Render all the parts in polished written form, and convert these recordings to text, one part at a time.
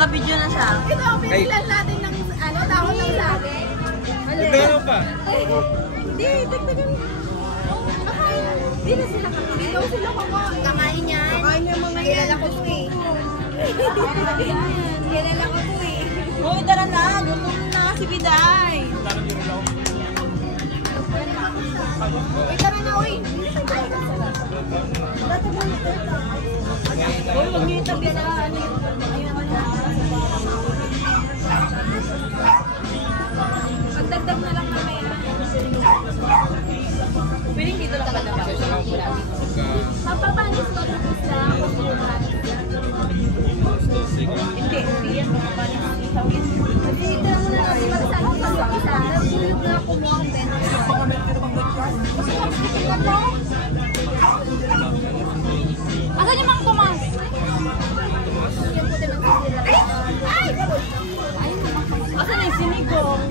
Naka-video na siya. Ito, pinilan natin ng tawag ng sabi. Nagdano pa? Hindi, dagdagan. Hindi na sila kakain. Hindi daw sila kakain. Kakain yan. Kakain yung mga yan. Kilala ko to eh. Kilala ko to eh. Uy, tara na. Gutom na si Biday. Uy, tara na, uy. Uy, huwag niyo itabi na. Magdagdag na lang kami. Piling dito lang ka naman. Mapapanis ko ng isa. Hindi yan. Mapapanis. Kasi ito lang muna natin para sa akin pag isa. Nagulog na ako mo ang pen. Kasi kapitikan mo. Asan yung mga Tomas? Ay! Asan na yung sinigong?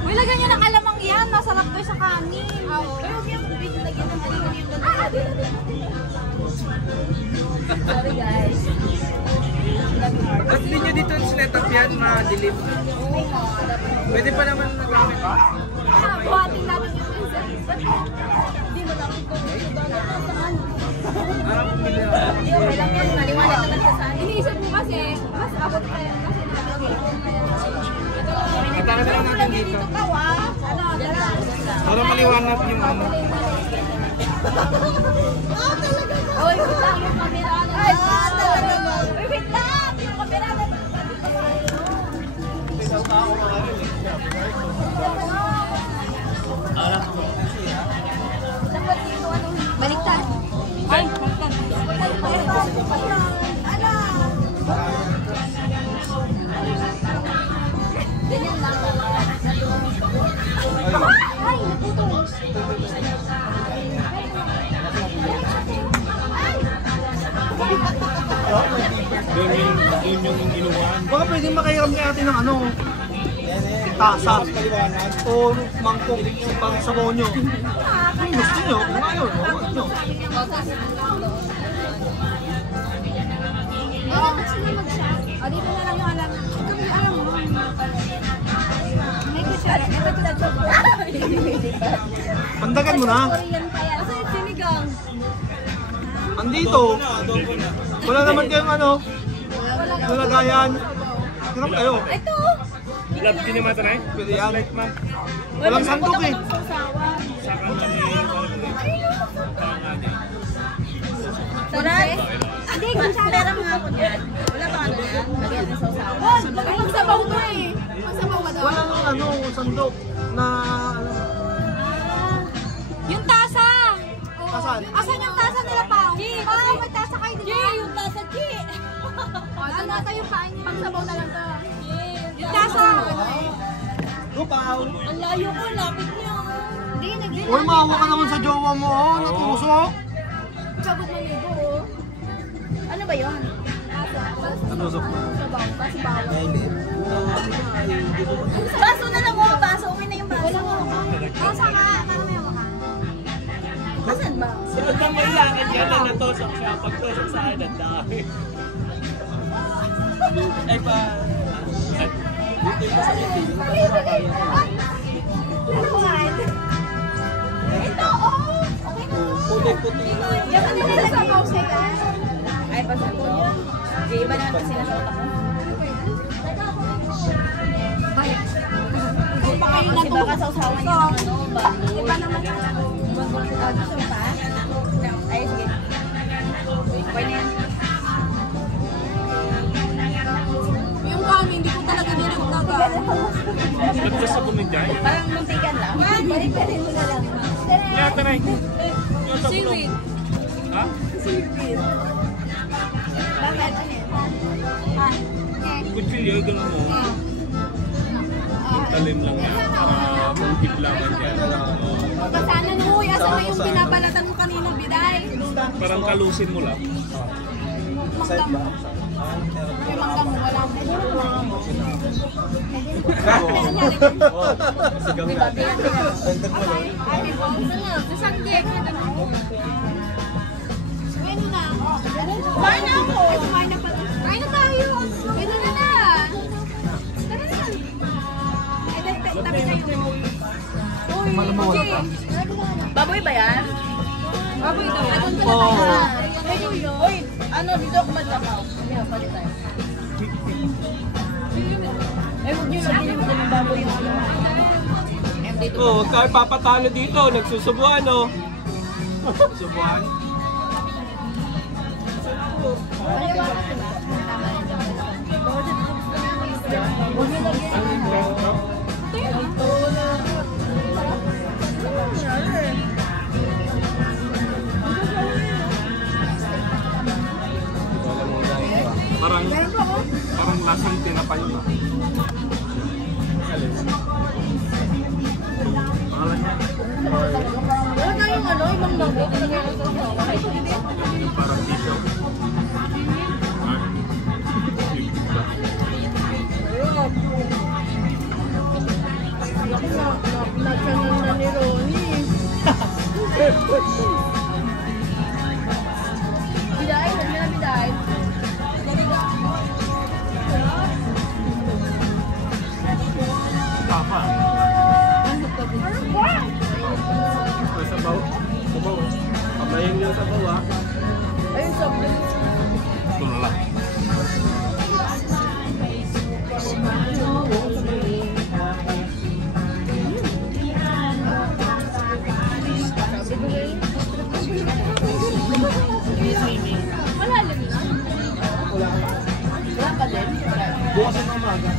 Uy, lagyan nyo ng alamang yan. Masarap to sa kanin. Pero huwag yung video lagyan ng alamang yan. Sorry guys. Ba't din nyo dito sinetap yan, madilim? Pwede pa naman nagamit. Buhating natin yung princess. Hindi mo lang ito. Bumili ako. Okay lang yan. Maliwanag naman siya sa akin. Iniisip mo kasi, mas abot tayo. Kasi nakalagay. Katakan na lang natin dito. Para maliwanag yung ano. Oy, wait lang yung camera. Ay, talaga ba? Wait lang! Yung camera. Dapat dito ano? Baliktad. Ay, baliktad. Ala! Ganyan lang. Ay, naputol. Yun yung inuwan. Baka pwede makahiram kaya natin ng ano, tasa o mangkok pang sabaw nyo. Kung gusto nyo, kung ayaw nyo, huwag nyo. Dito na lang yung alam. Kami alam mo. May kutsara. Ito tinatog ko. Pandagan mo na. Korean pa yan. Kasi sinigang. Andito. Wala naman kayong ano, nalagayan. Hirap kayo. Ito. Love kinimata na eh? Pwede yan. Walang sandok eh. Saray? Hindi, kutsara mga ako dyan. Wala ba ano yan? Lagyan ng sausawan. Magsabaw to eh. Magsabaw ka daw. Walang ano, sandok na ano. Yung tasa! Asan? Asan yung tasa nila, Pao? Pao, may tasa kayo, di ba? Yung tasa, G! Ano ata yung paan niya? Pagsabaw na lang to. Yung tasa! Lupaw. Ang layo ko, lapit niyo. Hindi, naging Uy, maawa ka naman sa jowa mo, oh. Natusok. sabot na ligo, oh. Ano ba yun? Natusok na. Sabaw, kasi bawal. Baso na lang mo, baso. Okay na yung baso. Tasa nga, paano may hawakan? Asan ba? Sino ba may lakad yan na natusok siya? Pagtusok sa akin, ang dami. Ay pa... Ito, oh! Okay na. Puti-puti. Yan ang nila sabaw sila. Ay, pasato. Di ba naman pag sinasot ako? Kasi baka sa usawan niyo ng ano, bamboo. Iba naman yung ano. Gusto mo pa? Ay, sige. Okay na yan. Yung kami, hindi ko talaga dinagdaga. Ba't ka sa bumigay? Parang muntikan lang. Balik-balik mo na lang. Yata na eh. Seaweed. Ha? Bakit? Kutsilyo, gano'n mo. Talim lang yan. Para mungkit lang yan. Sana no, asan na yung binabalatan mo kanina, Biday? Parang kalusin mo lang. Manggam. Yung manggam mo, wala mo. Sigaw na. Ate po, isang day. Bueno na. Kumain na ako. Kumain na pala. Kain na tayo. Bueno na na. Baboy daw yan. Oo. Uy, ano, dito ako maglabaw. Kaya, palit tayo. Eh, huwag niyo sabihin mo kung baboy yung ano. Oh, huwag tayo papatalo dito. Nagsusubuan, oh. Subuhan. Parang lasang tinapay mo. Wala tayong ano, ibang baboy. Parang tissue. Nagsanan na ni Ronnie. Biday, huwag niya na biday. Tama. Sabaw. Sabaw. Kamayin yung sabaw, ha? Ayun, sobrang. Ito na lang. Malalim na. Wala pa din. Bukas na umaga.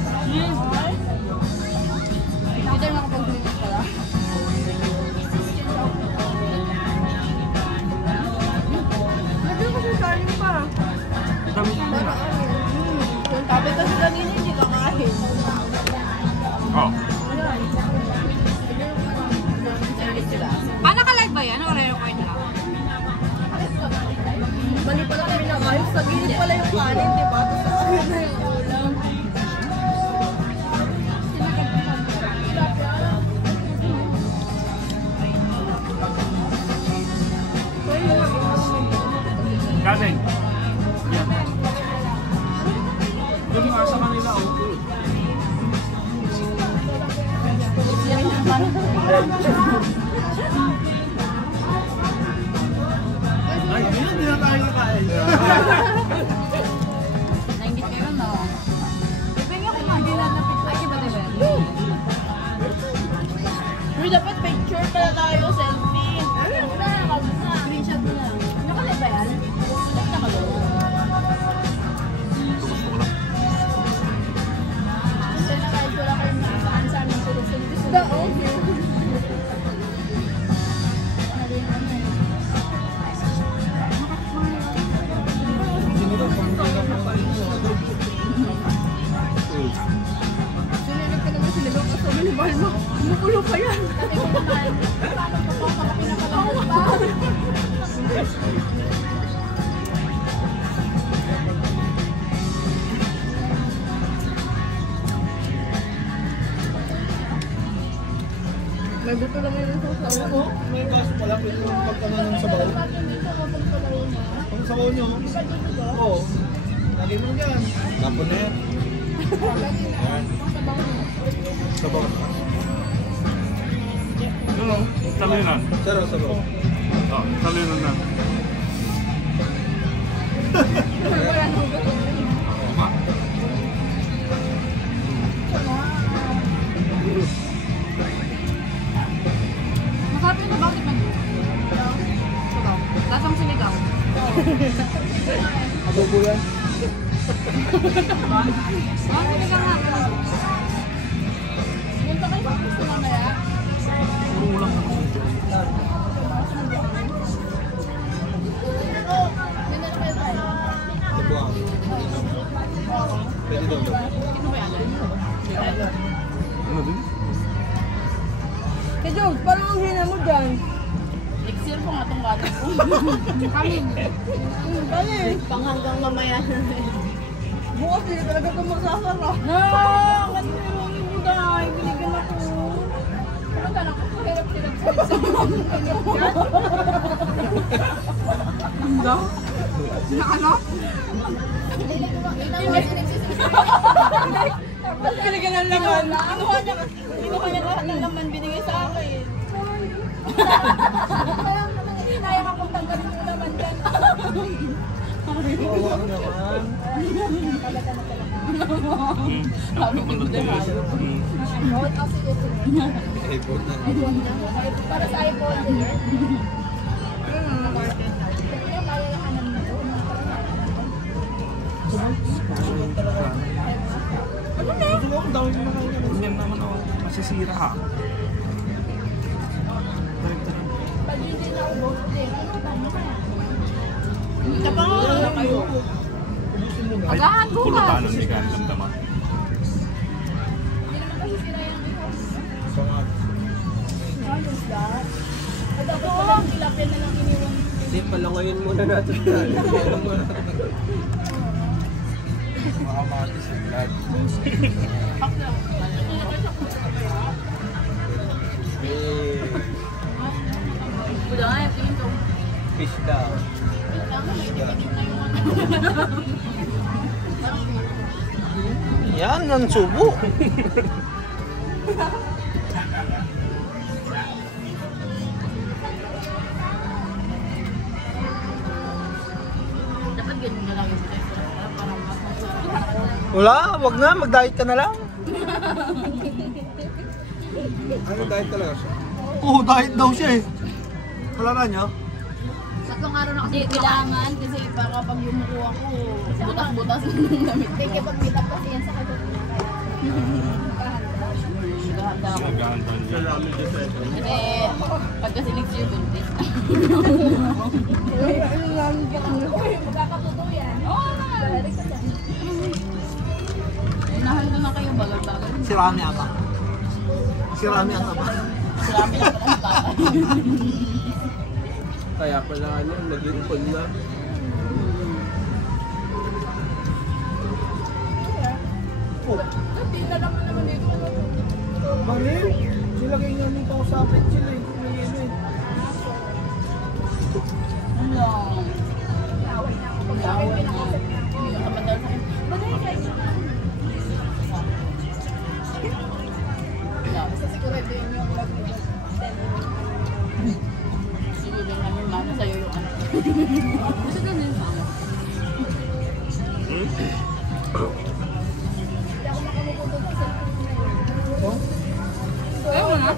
Hindi tayo nakapag-swimming pala. Lagi ko sa kanin pa. Dami ko na. Yung sabi kasi kanina hindi ka kain. Oh. Ah, naka-live ba yan? O re-record lang? Mali pala kami na kain. Sa gilid pala yung kanin, di ba? Tapos sa kanin na yung ulam. Kanin. Yan. Yung nga sa kanila, oh. Ay, hindi na tayo nakain. Nainggit kayo no? Ibigay ako mandila na picture. Ay, iba diba? Uy, dapat picture pala tayo, selfie. Screenshot mo na. Naka-live ba yan? Gusto ko lang. Kasi na kahit wala kayong nakasaan sa aming tulog-tulog. Isda, oh. Sinilig ka naman sila. Kasi sabi ni Balma, kumukulo pa yan. May buto lang yun sa sawa. Ano? May kaso pala. Pwede yung pagkano ng sabaw. Ang sabaw nyo? Oo. Lagi mo dyan. Tapon na yan. Yan. Sabaw. Ano? Salinan. Sarap, sabaw. Oh, salinan na. Tama. Masarap yung sabaw, di ba? Sabaw. Lasang sinigaw. Adobo yan. Ah, sinigaw nga. Punta kayo sa gusto mamaya. Puro lang ako. Tabuang. Pwede daw ba? Ano ba yan? Ano din? Kaya Jones, parang ang hina mo dyan. Elixir po nga itong galing ko. Kami. Kali. Pang hanggang mamaya. Bukas hindi talaga ito magsasara. No! Kanina yung hindi dahil. Binigyan ako. Ano ka lang? Hirap-hirap sa Ano? Ano? Tapos talaga ng laman. Kinuha niya lahat ng laman binigay sa akin. kaya ka kung tanggalin mo naman yan. Oo, ako naman. Talaga na talaga. Sabi ko din hayo. iPhone? Oh, sige, sige. iPhone na. iPhone na. Para sa iPhone din. Kaya-kayahanan mo to. Gusto ko ang dami mo na kayo. Ganyan naman ako. Masisira ha. Pag hindi na ubos, ano ba mo kaya? Tapang kayo. Ubusin mo na. Agahan ko Pulo ka. ka ng bigan damdaman. Hindi naman kasi sira yung iPhone. Pangat. Halos lahat. At ako lang, tilapia na lang iniwan. Hindi, palangayin muna natin. Makamatis yung vlog. Wala nga, tingin ko. Fish daw. Yan, ang subo. Dapat ganyan na lang yung buday. Parang mas masarap. Wala, wag na, mag-diet ka na lang. Ano diet talaga siya? Oo, diet daw siya eh. Kalala niya? Tatlong araw na kasi kailangan kasi para pag yumuko ako, butas-butas yung damit ko. Hindi kapag meet up kasi yan sa kagot na kaya. Naghahanda ako. Naghahantan dyan. Kasi pag kasi next year, buntis. Uy, magkakatuto yan. Oo naman. Balik ka dyan. Nahalo na kayo bagal-bagal. Si Rami ata. Si Rami ata ba? Marami na pala ang tatay. Kaya pala ano, naging full na. Oh, Hindi na naman naman dito. mali. Nilagay niya nito sa akin sila eh. May ano eh. Ano? Away na ako. Yaway na. Hindi ka kamadal sa akin. Bagay ka niya. Basta siguro ito yung vlog nito. Siguro din namin mama sa'yo yung ano. Gusto ganun. Hindi ako makamukuto sa cellphone ngayon. Oh? Ayaw mo na?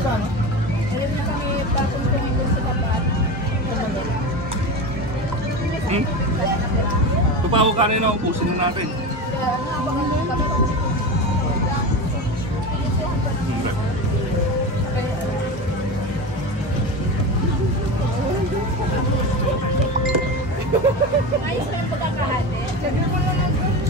Saan? Ayun na kami patungtungin doon sa tapat. Kaya natira. Tupaw ka rin ako, ubusin na natin. Kaya naabangan mo yung tapat. Pinisuhan ko ng ayos na yung pagkakahati. Sabi mo naman doon.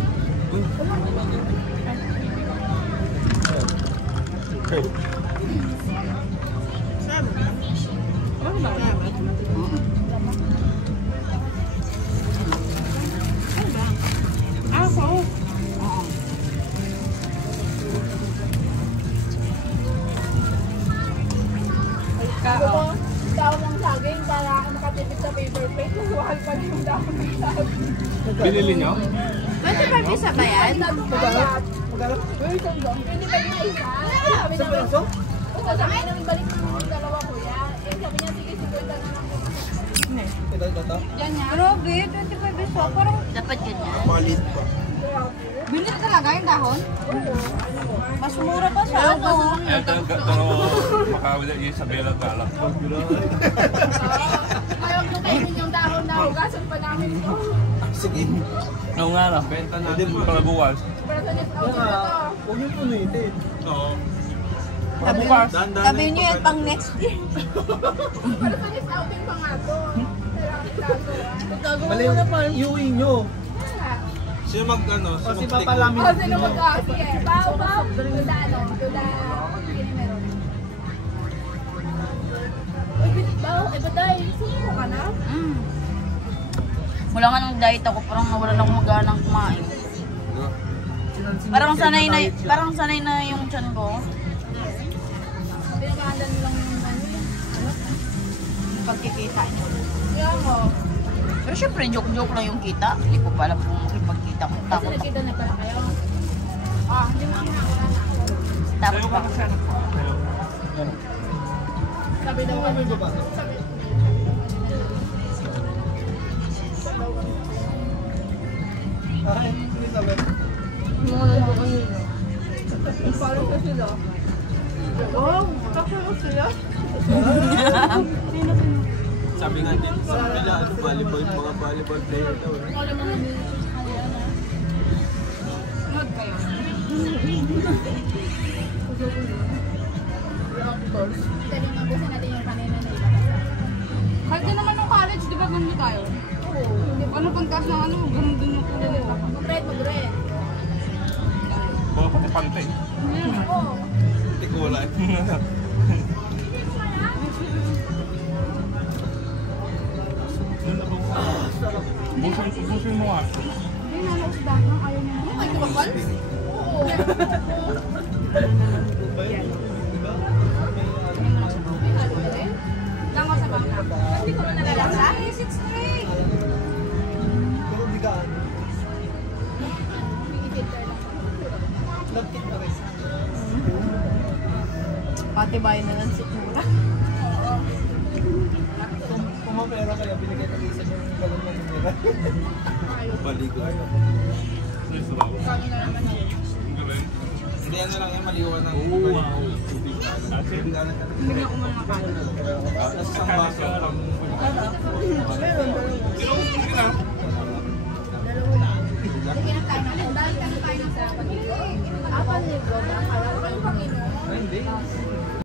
Ako. Ako, dahon ng saging para makatipid sa paper plate. Mahal pa rin yung dahon ng saging. Binili nyo? 25 isa ba yan? Magkano? Magkano? Uy, sandong. Hindi ba yung isa? Sabi Sa namin, piraso? oo, sabi namin balik ng dalawa kuya. Eh, sabi niya, sige, 50 na lang po. Ito. Yan nga. Grabe, 25 isa. Parang dapat ganyan. Malit pa. Bilhin talaga yung dahon? Mas mura pa siya. Ano? Ito, makawala yung Isabela galak. Ayaw nyo kainin yung dahon na hugasan pa namin ito. Sige. Oo nga na, benta natin kalabuwas. Pero sa next Oo outing nga, na to. huwag yung punitin. Oo. Kalabuwas. Sabi niyo yan pang next year. Pero sa next outing pa nga to. Kailangan Mali yung iuwi nyo. Sino mag-ano? Kasi papalamin Oh, sino mag-sige? Bao. Tuda ano? Tuda. Kinimeron. Uy, bao. Eh, baday. Sino ka na? Wala nga nang diet ako, parang nawala na akong maganang kumain. Parang sanay na yung tiyan ko. Pinaghahandaan mo lang yung ano. Yung pagkikita niyo. Kaya mo. Pero syempre, joke-joke lang yung kita. Hindi ko pa alam kung makipagkita ko. Kasi Takot ako. nakita na pala kayo. Ah, hindi mo ang nakakala na. Tapos pa. Sabi daw Ano yung baba? Ay, hindi sabi. parang sa sila. Oh, kakalo sila. Sabi nga din sa kanila, ano, volleyball, mga volleyball player daw. Nod kayo. Pwede mabusan natin yung kanina na Kahit din naman ng college, di ba ganun tayo? Oo. Ano pang taas ng ano, ganun din yung kulay nila. Mag-red. Baka pati pante. Oo. Hindi kulay. Busin mo nga. Ay, nalaw si Dana, ayaw niya naman. Ay, kumapal? Oo. Langaw sa bangka. Hindi ko na nalalasa. Ay, sit straight. Pero hindi ka ano. Lapit na rin. Pati bayan na lang sigura. Kung mapera kaya binigay ng isa yung galon ng numera. Baligo. Nice raw. Kano na naman yun. Ang galing. Hindi ano lang yan, maliwan ng tubig. Kasi, Bigla ko muna nakain. Nasa isang baso. sige na. Sige na tayo na. Dahil tayo ng sa pag-ibig. Apan libro. Akala ko kayo Panginoon. Hindi.